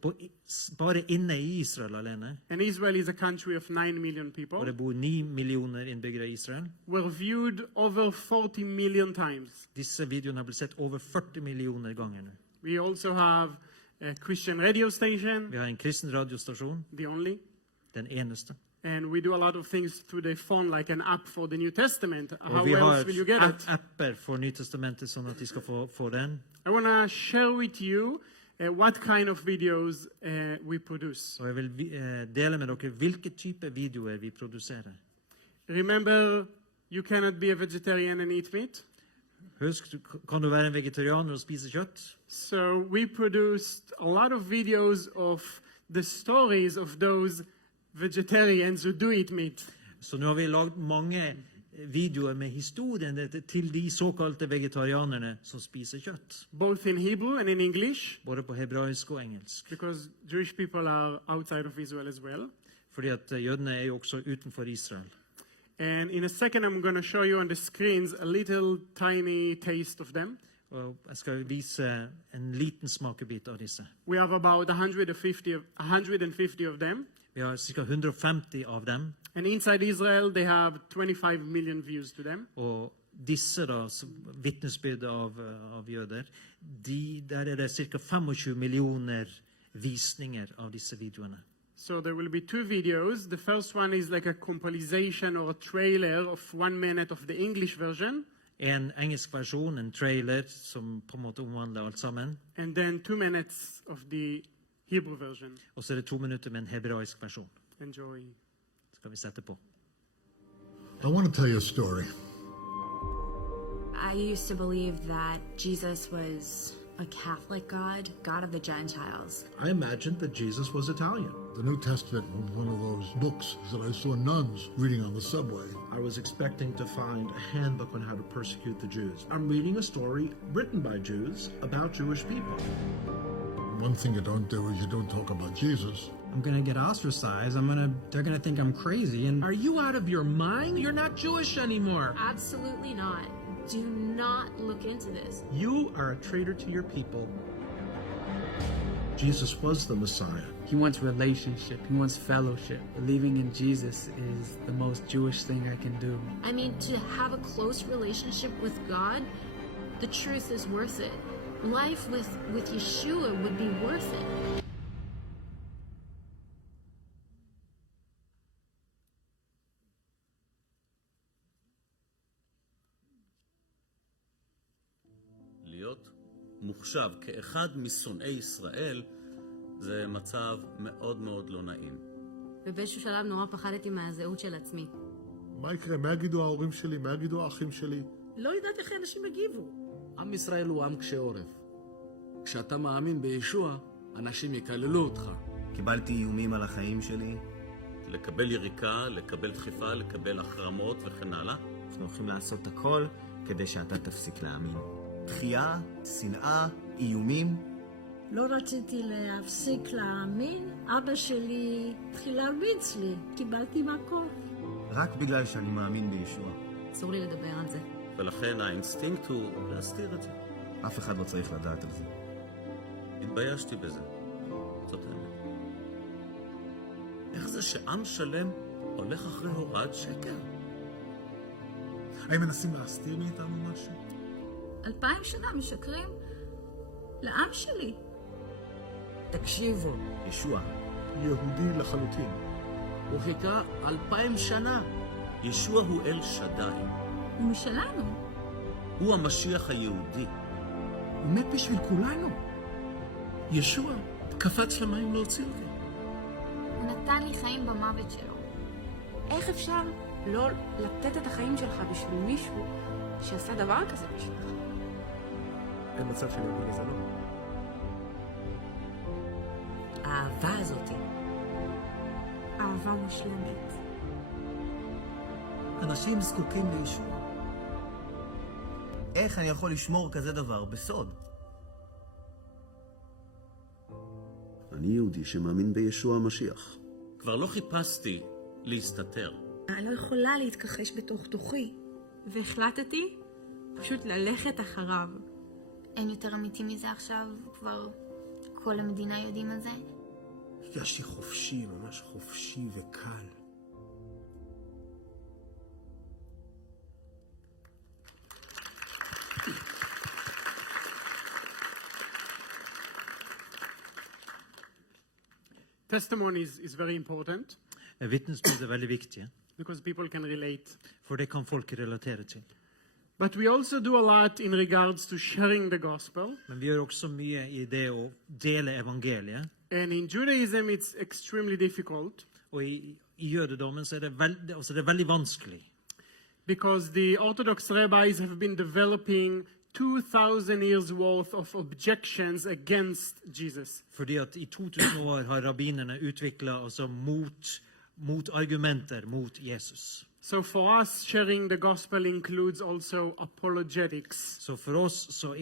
bare inne i Israel alene, and Israel is a country of 9 million og people, det bor 9 millioner innbyggere i Israel. were viewed over 40 million times. Disse videoene har blitt sett over 40 millioner ganger nå. We also have a Christian radio station, Vi har en kristen radiostasjon, the only, den eneste. and we do a lot of things through the phone, like an app for the New Testament. How Og vi har else will you get it? apper for Nytestamentet, sånn at de skal få den. I want to share with you what kind of videos we produce. Og jeg vil dele med dere hvilke type videoer vi produserer. Remember, you cannot be a vegetarian and eat meat. Husk, kan du være en vegetarianer og spise kjøtt? So we produced a lot of videos of the stories of those vegetarians who do eat meat. Så nå har vi lagd mange videoer med historien til de såkalte vegetarianerne som spiser kjøtt. Both in Hebrew and in English, Både på hebraisk og engelsk. because Jewish people are outside of Israel as well. Fordi at jødene er jo også utenfor Israel. And in a second, I'm going to show you on the screens a little tiny taste of them. Og jeg skal vise en liten smakebit av disse. We have about 150 of them. Vi har ca. 150 av dem. And inside Israel, they have 25 million views to them. Og disse da, vittnesbyrd av jøder, der er det ca. 25 millioner visninger av disse videoene. So there will be two videos. The first one is like a compilation or a trailer of 1 minute of the English version. En engelsk versjon, en trailer, som på en måte omhandler alt sammen. And then 2 minutes of the Hebrew version. Og så er det 2 minutter med en hebraisk versjon. Enjoy. Skal vi sette på. I want to tell you a story. I used to believe that Jesus was a Catholic God, God of the Gentiles. I imagined that Jesus was Italian. The New Testament was one of those books that I saw nuns reading on the subway. I was expecting to find a handbook on how to persecute the Jews. I'm reading a story written by Jews about Jewish people. One thing you don't do is you don't talk about Jesus. I'm gonna get ostracized. They're gonna think I'm crazy. And Are you out of your mind? You're not Jewish anymore. Absolutely not. Do not look into this. You are a traitor to your people. Jesus was the Messiah. He wants relationship. He wants fellowship. Believing in Jesus is the most Jewish thing I can do. I mean, to have a close relationship with God, the truth is worth it. Life with Yeshua would be worth it. להיות מוחשב כאחד משונאי ישראל זה מצב מאוד מאוד לא נעים. ובאיזשהו שלב נורא פחדתי מהזהות של עצמי. מה יקרה? מה יגידו ההורים שלי? מה יגידו האחים שלי? לא יודעת איך אנשים יגיבו. עם ישראל הוא עם קשה עורף. כשאתה מאמין בישוע, אנשים יקללו אותך. קיבלתי איומים על החיים שלי. לקבל יריקה, לקבל דחיפה, לקבל החרמות וכן הלאה. אנחנו הולכים לעשות הכל כדי שאתה תפסיק להאמין. דחייה, שנאה, איומים. לא רציתי להפסיק להאמין. אבא שלי התחיל להרביץ לי. קיבלתי מכות. רק בגלל שאני מאמין בישוע. אסור לי לדבר על זה. ולכן האינסטינקט הוא להסתיר את זה. אף אחד לא צריך לדעת על זה. התביישתי בזה. זאת האמת. איך זה שעם שלם הולך אחרי הוראת שקר? האם מנסים להסתיר מאיתנו משהו? 2000 שנה משקרים לעם שלי. תקשיבו, ישוע. יהודי לחלוטין. הוא חיכה 2000 שנה. ישוע הוא אל שדאי. הוא משלנו. הוא המשיח היהודי. הוא מת בשביל כולנו. ישוע קפץ למים להוציא אותי. הוא נתן לי חיים במוות שלו. איך אפשר לא לתת את החיים שלך בשביל מישהו שעשה דבר כזה בשבילך? אין מצב שאני אגיד לזה לא. האהבה הזאתי. אהבה מושלמת. אנשים זקוקים לישוע. איך אני יכול לשמור כזה דבר בסוד? אני יהודי שמאמין בישוע המשיח. כבר לא חיפשתי להסתתר. אני לא יכולה להתכחש בתוך תוכי. והחלטתי פשוט ללכת אחריו. אין יותר אמיתי מזה עכשיו, כבר כל המדינה יודעים על זה. הרגשתי חופשי, ממש חופשי וקל. Testimony is very important Vittnesbyrd veldig viktige, because people can relate. for det kan folk relatere til. But we also do a lot in regards to sharing the gospel. Men vi gjør også mye i det å dele evangeliet. And in Judaism, it's extremely difficult Og i jødedommen så er det er veldig vanskelig. because the Orthodox rabbis have been developing 2,000 years worth of objections against Jesus. Fordi at i 2000 år har rabbinerne utviklet altså motargumenter mot Jesus. So for us, sharing the gospel includes also apologetics. Så for oss så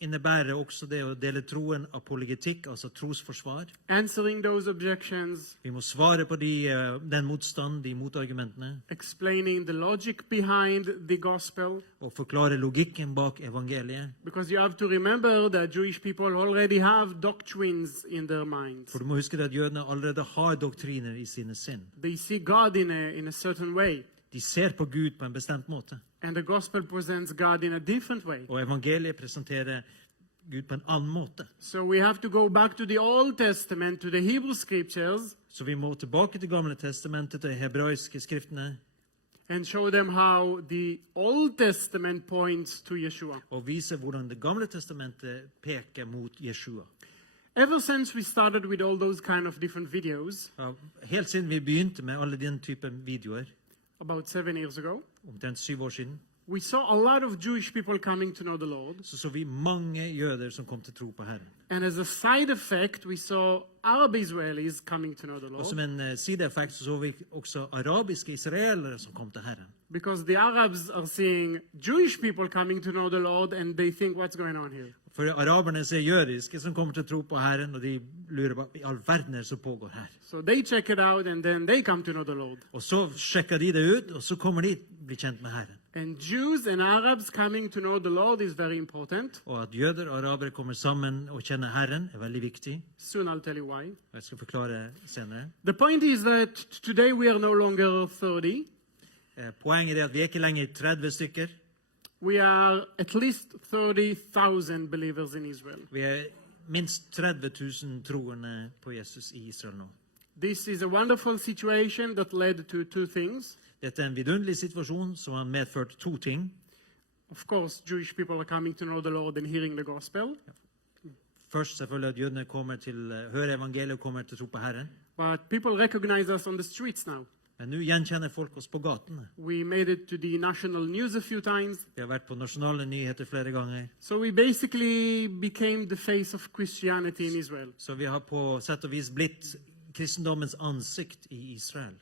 innebærer også det å dele troen apologetikk, altså trosforsvar. Answering those objections, Vi må svare på den motstand, de motargumentene, explaining the logic behind the gospel. og forklare logikken bak evangeliet. Because you have to remember that Jewish people already have doctrines in their minds. For du må huske at jødene allerede har doktriner i sine sinn. They see God in a certain way. De ser på Gud på en bestemt måte. And the gospel presents God in a different way. Og evangeliet presenterer Gud på en annen måte. So we have to go back to the Old Testament, to the Hebrew scriptures, Så vi må tilbake til Gamle testamentet, til hebraiske skriftene, and show them how the Old Testament points to Yeshua. og vise hvordan det Gamle testamentet peker mot Jeshua. Ever since we started with all those kind of different videos, Ja, helt siden vi begynte med alle den type videoer, about 7 years ago, omtrent 7 år siden, we saw a lot of Jewish people coming to know the Lord. så vi mange jøder som kom til tro på Herren. And as a side effect, we saw Arab Israelis coming to know the Og som Lord. en sideeffekt så vi også arabiske israelere som kom til Herren. Because the Arabs are seeing Jewish people coming to know the Lord, and they think, what's going on here? For araberne er jødiske som kommer til tro på Herren, og de lurer på i all verden er det som pågår her. So they check it out, and then they come to know the Lord. Og så sjekker de det ut, og så kommer de bli kjent med Herren. And Jews and Arabs coming to know the Lord is very important. Og at jøder og arabere kommer sammen og kjenner Herren er veldig viktig. Soon I'll tell you why. Jeg skal forklare senere. The point is that today we are no longer 30. Poenget er at vi er ikke lenger 30 stykker. We are at least 30,000 believers in Israel. Vi er minst 30 000 troende på Jesus i Israel nå. This is a wonderful situation that led to two things. Dette er en vidunderlig situasjon som har medført to ting. Of course, Jewish people are coming to know the Lord and hearing the gospel. Først selvfølgelig at jødene kommer til hører evangeliet og kommer til tro på Herren. But people recognize us on the streets now. Men nå gjenkjenner folk oss på gatene. We made it to the national news a few times. Vi har vært på nasjonale nyheter flere ganger. So we basically became the face of Christianity in Israel. Så vi har på sett og vis blitt kristendommens ansikt i Israel.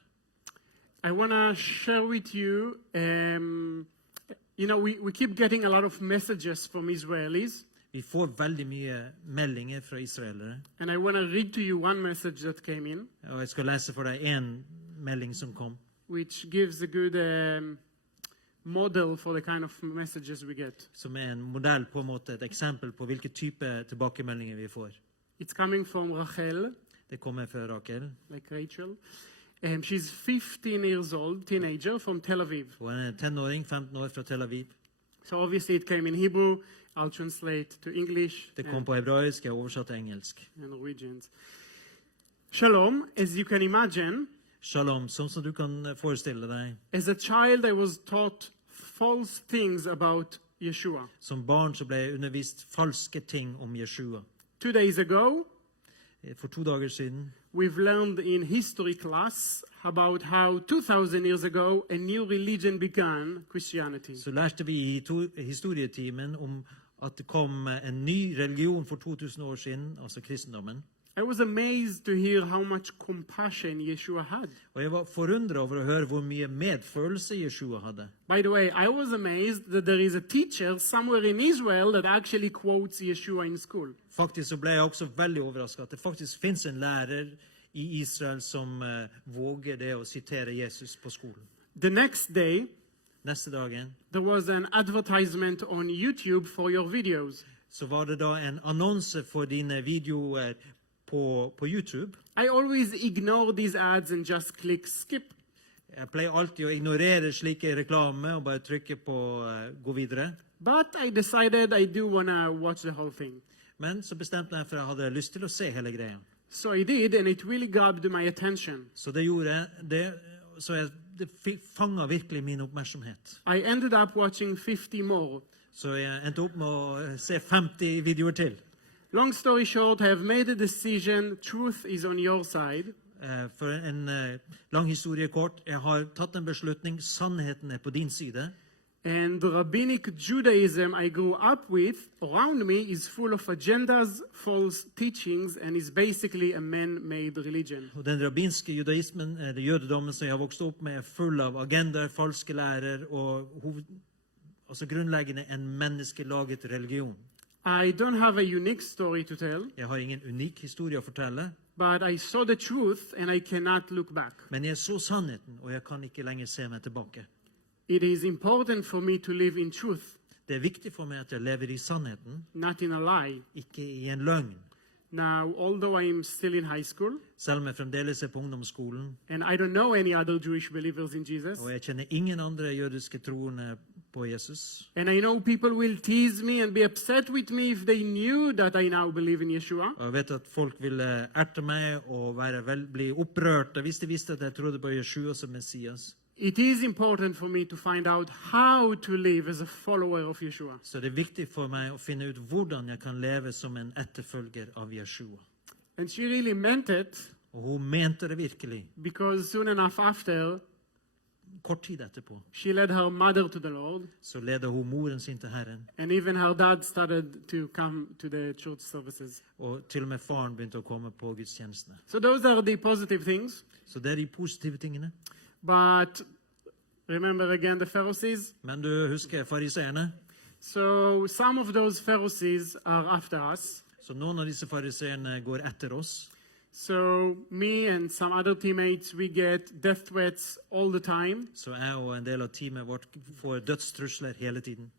I want to share with you, we keep getting a lot of messages from Israelis. Vi får veldig mye meldinger fra israelere. And I want to read to you one message that came in. Og jeg skal lese for deg en melding som kom. Which gives a good model for the kind of messages we get. Som er en modell på en måte, et eksempel på hvilke type tilbakemeldinger vi får. It's coming from Rachel. Det kommer fra Rachel. Like Rachel. She's 15 years old, teenager from Tel Aviv. Hun er en tenåring, 15 år fra Tel Aviv. So obviously it came in Hebrew. I'll translate to English. Det kom på hebraisk, jeg har oversatt til engelsk. And Norwegians. Shalom, as you can imagine. Shalom, sånn som du kan forestille deg. As a child, I was taught false things about Yeshua. Som barn så ble jeg undervist falske ting om Jeshua. 2 days ago, For 2 dager siden we've learned in history class about how 2,000 years ago a new religion began, Christianity. så lærte vi i historietimen om at det kom en ny religion for 2000 år siden, altså kristendommen. I was amazed to hear how much compassion Yeshua had. Og jeg var forundret over å høre hvor mye medfølelse Jeshua hadde. By the way, I was amazed that there is a teacher somewhere in Israel that actually quotes Yeshua in school. Faktisk så ble jeg også veldig overrasket at det faktisk finnes en lærer i Israel som våger det å sitere Jesus på skolen. The next day, Neste dagen there was an advertisement on YouTube for your videos. så var det da en annonse for dine videoer på YouTube. I always ignore these ads and just click skip. Jeg pleier alltid å ignorere slike reklame og bare trykke på gå videre. But I decided I do want to watch the whole thing. Men så bestemte jeg for jeg hadde lyst til å se hele greia. So I did, and it really grabbed my attention. Så det gjorde jeg, det fanget virkelig min oppmerksomhet. I ended up watching 50 more. Så jeg endte opp med å se 50 videoer til. Long story short, I have made a decision. Truth is on your side. For en lang historie kort, jeg har tatt en beslutning, sannheten på din side. And the rabbinic Judaism I grew up with around me is full of agendas, false teachings, and is basically a man-made religion. Og den rabbinske judaismen, jødedommen som jeg har vokst opp med, full av agendaer, falske lærer og altså grunnleggende en menneskelaget religion. I don't have a unique story to tell. Jeg har ingen unik historie å fortelle. But I saw the truth and I cannot look back. Men jeg så sannheten, og jeg kan ikke lenger se meg tilbake. It is important for me to live in truth. Det viktig for meg at jeg lever i sannheten, not in a lie. Ikke i en løgn. Now, although I'm still in high school, selv om jeg fremdeles på ungdomsskolen, and I don't know any other Jewish believers in Jesus, og jeg kjenner ingen andre jødiske troende på Jesus, and I know people will tease me and be upset with me if they knew that I now believe in Yeshua. Og jeg vet at folk ville erte meg og bli opprørte hvis de visste at jeg trodde på Yeshua som Messias. It is important for me to find out how to live as a follower of Yeshua. Så det viktig for meg å finne ut hvordan jeg kan leve som en etterfølger av Yeshua. And she really meant it. Og hun mente det virkelig. Because soon enough after, kort tid etterpå, she led her mother to the Lord. Så leder hun moren sin til Herren. And even her dad started to come to the church services. Og til og med faren begynte å komme på gudstjenestene. So those are the positive things. Så det de positive tingene. But remember again the Pharisees? Men du husker fariseerne? So some of those Pharisees are after us. Så noen av disse fariseerne går etter oss. So me and some other teammates, we get death threats all the time. Så jeg og en del av teamet vårt får dødstrusler hele tiden.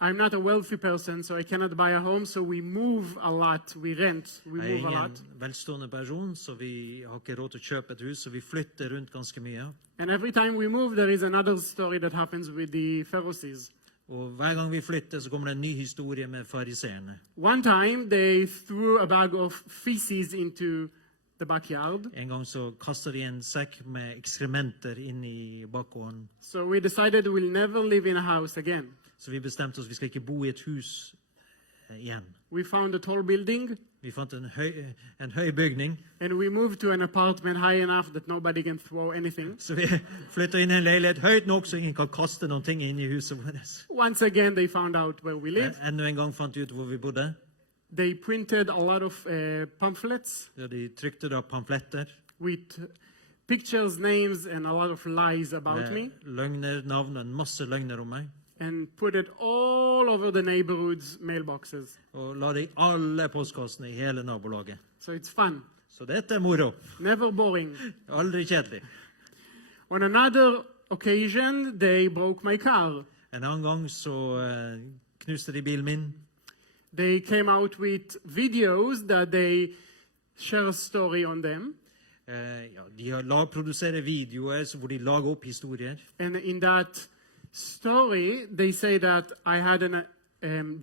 I'm not a wealthy person, so I cannot buy a home, so we move a lot. We rent. We move a lot. Jeg er ingen velstående person, så vi har ikke råd til å kjøpe et hus, så vi flytter rundt ganske mye. And every time we move, there is another story that happens with the Pharisees. Og hver gang vi flytter, så kommer det en ny historie med fariseerne. One time, they threw a bag of feces into the backyard. En gang så kastet de en sekk med ekskrementer inn i bakgården. So we decided we'll never live in a house again. Så vi bestemte oss, vi skal ikke bo i et hus igjen. We found a tall building. Vi fant en høy bygning. And we moved to an apartment high enough that nobody can throw anything. Så vi flyttet inn i en leilighet høyt nok, så ingen kan kaste noen ting inn i huset vårt. Once again, they found out where we lived. Enda en gang fant de ut hvor vi bodde. They printed a lot of pamphlets. Ja, de trykte da pamfletter. With pictures, names, and a lot of lies about me. Løgner, navn og en masse løgner om meg. And put it all over the neighborhood's mailboxes. Og la det i alle postkassene i hele nabolaget. So it's fun. Så dette er moro. Never boring. Aldri kjedelig. On another occasion, they broke my car. En annen gang så knuste de bilen min. They came out with videos that they share a story on them. Ja, de produserer videoer hvor de lager opp historier. And in that story, they say that I had a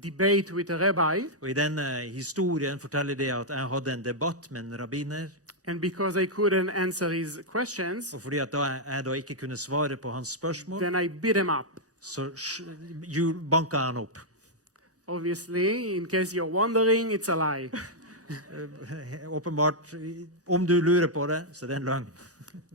debate with a rabbi. Og i denne historien forteller de at jeg hadde en debatt med en rabbiner. And because I couldn't answer his questions, og fordi at jeg da ikke kunne svare på hans spørsmål, then I beat him up. Så banket han opp. Obviously, in case you're wondering, it's a lie. Åpenbart, om du lurer på det, så er det en løgn.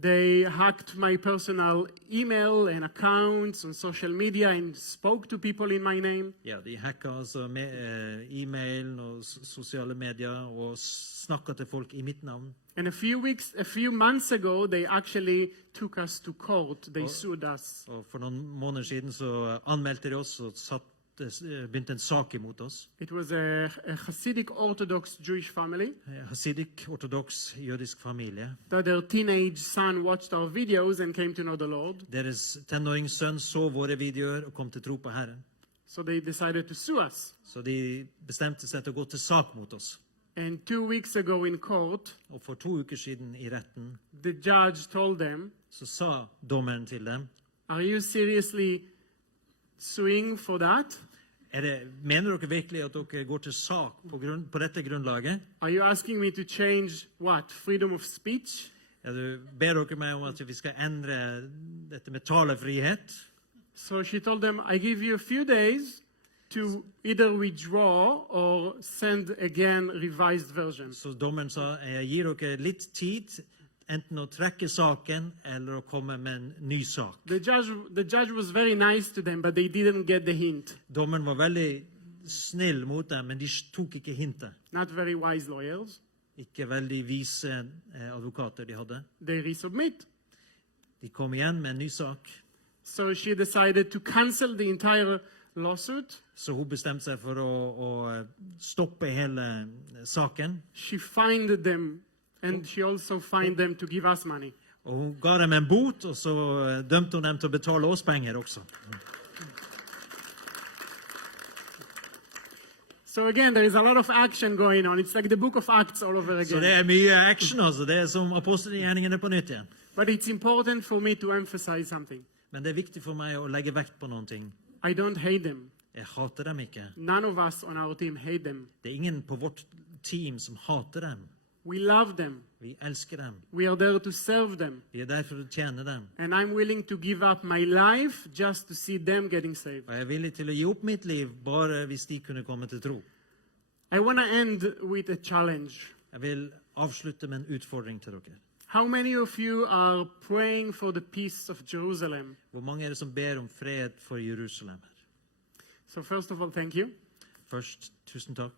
They hacked my personal email and accounts on social media and spoke to people in my name. Ja, de hacka altså med e-mailen og sosiale medier og snakka til folk i mitt navn. And a few months ago, they actually took us to court. They sued us. Og for noen måneder siden så anmeldte de oss og begynte en sak imot oss. It was a Hasidic Orthodox Jewish family. Hasidic ortodoks jødisk familie. That their teenage son watched our videos and came to know the Lord. Deres tenåringssønn så våre videoer og kom til tro på Herren. So they decided to sue us. Så de bestemte seg til å gå til sak mot oss. And 2 weeks ago in court, og for 2 uker siden i retten, the judge told them, så sa dommeren til dem, are you seriously suing for that? Mener dere virkelig at dere går til sak på dette grunnlaget? Are you asking me to change what? Freedom of speech? Ber dere meg om at vi skal endre dette med talefrihet? So she told them, I give you a few days to either withdraw or send again revised version. Så dommeren sa, jeg gir dere litt tid, enten å trekke saken eller å komme med en ny sak. The judge was very nice to them, but they didn't get the hint. Dommeren var veldig snill mot dem, men de tok ikke hintet. Not very wise lawyers. Ikke veldig vise advokater de hadde. They resubmit. De kom igjen med en ny sak. So she decided to cancel the entire lawsuit. Så hun bestemte seg for å stoppe hele saken. She fined them, and she also fined them to give us money. Og hun ga dem en bot, og så dømte hun dem til å betale oss penger også. So again, there is a lot of action going on. It's like the book of Acts all over again. Så det mye action, altså. Det som apostelgjerningene på nytt igjen. But it's important for me to emphasize something. Men det viktig for meg å legge vekt på noen ting. I don't hate them. Jeg hater dem ikke. None of us on our team hate them. Det ingen på vårt team som hater dem. We love them. Vi elsker dem. We are there to serve them. Vi der for å tjene dem. And I'm willing to give up my life just to see them getting saved. Og jeg villig til å gi opp mitt liv bare hvis de kunne komme til tro. I want to end with a challenge. Jeg vil avslutte med en utfordring til dere. How many of you are praying for the peace of Jerusalem? Hvor mange det som ber om fred for Jerusalem? So first of all, thank you. Først, tusen takk.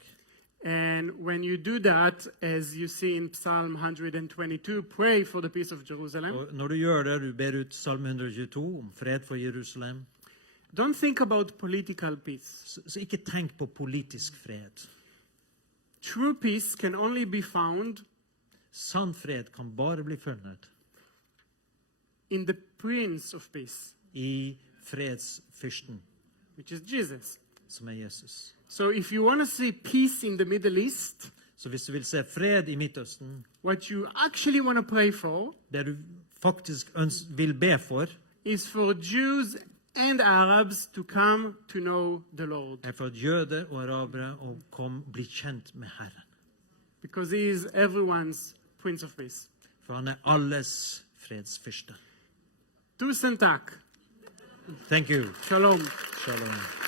And when you do that, as you see in Psalm 122, pray for the peace of Jerusalem. Og når du gjør det, du ber ut Salme 122 om fred for Jerusalem. Don't think about political peace. Så ikke tenk på politisk fred. True peace can only be found Sann fred kan bare bli funnet in the Prince of Peace, i fredsfyrsten, which is Jesus. Som er Jesus. So if you want to see peace in the Middle East, så hvis du vil se fred i Midtøsten, what you actually want to pray for, det du faktisk vil be for, is for Jews and Arabs to come to know the Lord. Er for jøder og arabere å bli kjent med Herren. Because he is everyone's Prince of Peace. For han er alles fredsfyrste. Tusen takk. Thank you. Shalom. Shalom.